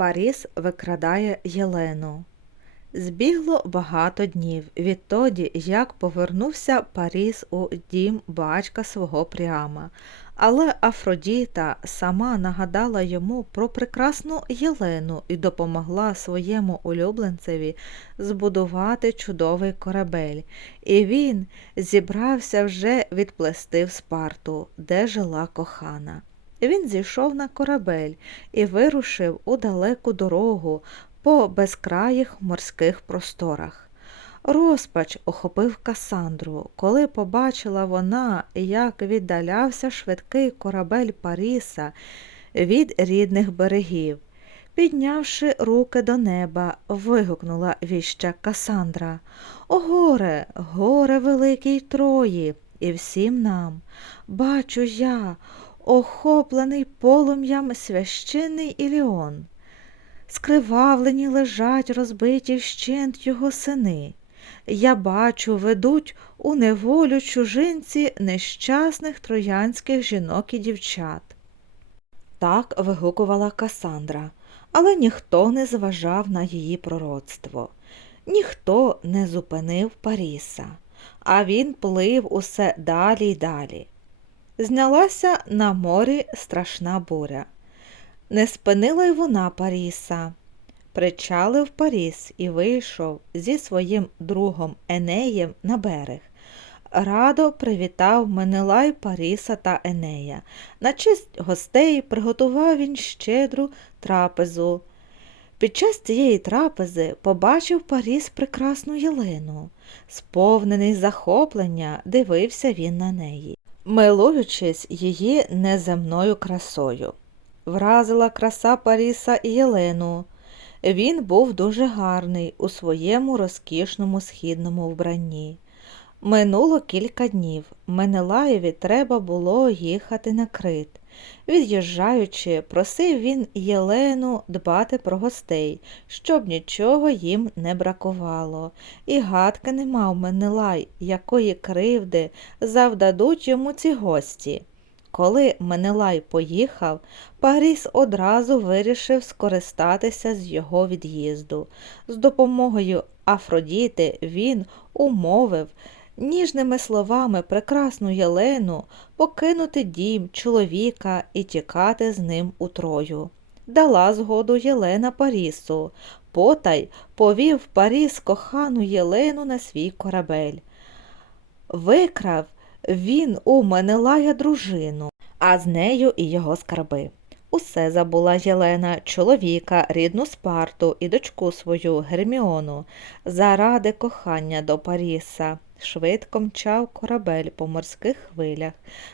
Паріс викрадає Єлену. Збігло багато днів відтоді, як повернувся Паріс у дім батька свого Пріама. Але Афродіта сама нагадала йому про прекрасну Єлену і допомогла своєму улюбленцеві збудувати чудовий корабель. І він зібрався вже відплести в Спарту, де жила кохана. Він зійшов на корабель і вирушив у далеку дорогу по безкраїх морських просторах. Розпач охопив Касандру, коли побачила вона, як віддалявся швидкий корабель Паріса від рідних берегів. Піднявши руки до неба, вигукнула віща Касандра О, горе, горе великій Трої, і всім нам. Бачу я, охоплений полум'ям священний Іліон. Скривавлені лежать розбиті вщент його сини. Я бачу, ведуть у неволю чужинці нещасних троянських жінок і дівчат. Так вигукувала Касандра, але ніхто не зважав на її пророцтво, ніхто не зупинив Паріса, а він плив усе далі й далі. Знялася на морі страшна буря. Не спинила й вона Паріса. Причалив Паріс і вийшов зі своїм другом Енеєм на берег. Радо привітав Менелай Паріса та Енея. На честь гостей приготував він щедру трапезу. Під час цієї трапези побачив Паріс прекрасну Єлену. Сповнений захоплення, дивився він на неї, милуючись її неземною красою. Вразила краса Паріса і Єлену. Він був дуже гарний у своєму розкішному східному вбранні. Минуло кілька днів. Менелаєві треба було їхати на крит. Від'їжджаючи, просив він Єлену дбати про гостей, щоб нічого їм не бракувало, і гадки не мав Менелай, якої кривди завдадуть йому ці гості. Коли Менелай поїхав, Паріс одразу вирішив скористатися з його від'їзду. З допомогою Афродіти він умовив ніжними словами прекрасну Єлену покинути дім чоловіка і тікати з ним у Трою. Дала згоду Єлена Парісу, потай повів Паріс кохану Єлену на свій корабель. Викрав він у Менелая дружину, а з нею і його скарби. Усе забула Єлена, чоловіка, рідну Спарту і дочку свою Герміону, заради кохання до Паріса. Швидко мчав корабель по морських хвилях,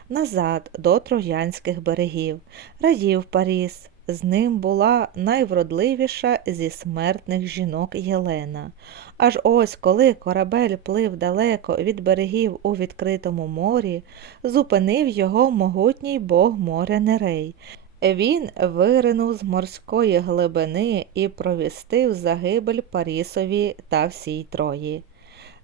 назад до троянських берегів. Радів Паріс. З ним була найвродливіша зі смертних жінок Єлена. Аж ось коли корабель плив далеко від берегів у відкритому морі, зупинив його могутній бог моря Нерей. Він виринув з морської глибини і провістив загибель Парісові та всій Трої.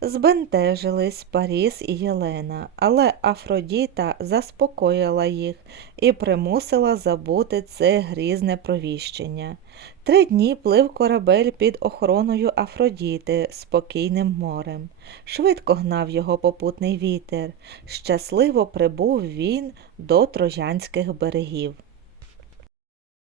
Збентежились Паріс і Єлена, але Афродіта заспокоїла їх і примусила забути це грізне провіщення. Три дні плив корабель під охороною Афродіти спокійним морем. Швидко гнав його попутний вітер. Щасливо прибув він до троянських берегів.